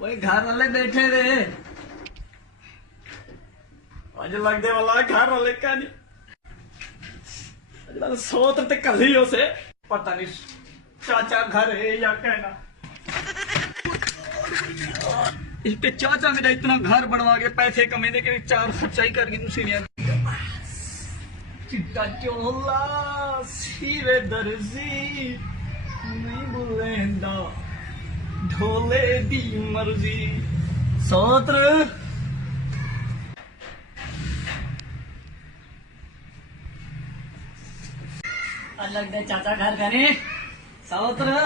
वही घर वाले बैठे रहे अज लगदे वाला घर वाले का नहीं अज सोत ते कली उसे पता नहीं चाचा घर है या कहना इसके चाचा मेरा इतना घर बनवा के पैसे कमेने के चार खर्चाई करके सीनियर चिट्टा चोला सीरे दर्जी नहीं बुलेंदा ढोले दी मर्जी सोत्र अलग दे चाचा घर जाने सोत्र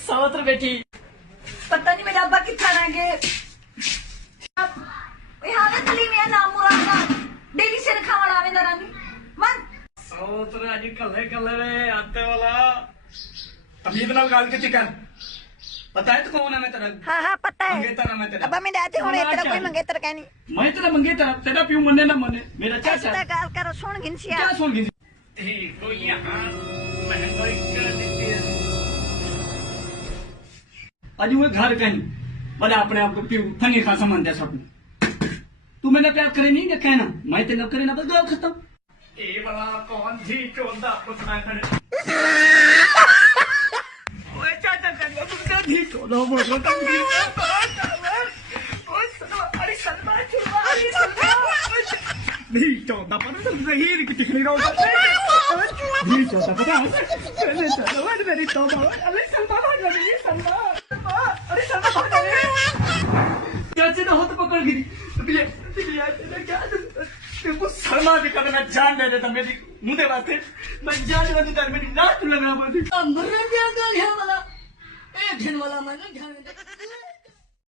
सोत्र बेटी पता नहीं मेरा अब्बा कितना रहेंगे यहाँ पे चली मैं नाम मुरादा डेली सिर खावण आवे ना रानी मन सोत्र आज कल्ले कल्ले रे आते वाला तमीज नाल गाल के चिकन पता है तो कौन है मैं तेरा हाँ हाँ पता है मंगेतर है मैं तेरा अब्बा मेरे आते होने तेरा कोई मंगेतर कहनी मैं तेरा मंगेतर तेरा प्यू मन्ने ना मन्ने मेरा चाचा ऐसा गाल करो सुन गिनसिया क्या सुन गिन कोई यहाँ महंगाई कर देती है आज वो घर कहीं बड़ा अपने आप को प्यू फंगे खा समझ सकूं तू मैंने प्यार करे नहीं देखा है ना मैं तेरे करे ना बस गाल खत्म ए बड़ा कौन जी चोंदा पुछना खड़े ओए चाचा चंगा तुमसे धी चोदा बोल रहा था ओए अरे सलमा चुमा अरे सलमा धी चोदा पर सही की टिकली रहो धी चोदा पता है चले चलो मेरी तौबा अरे सलमा भाग सलमा अरे सलमा भाग चाचे ने हाथ पकड़ गिरी तेरे शर्मा भी कभी मैं जान दे देता मेरी मुझे वास्ते मैं जान दे देता मेरी नाक लगना पड़ती मरना क्या गया वाला ए दिन वाला मैं ना ध्यान दे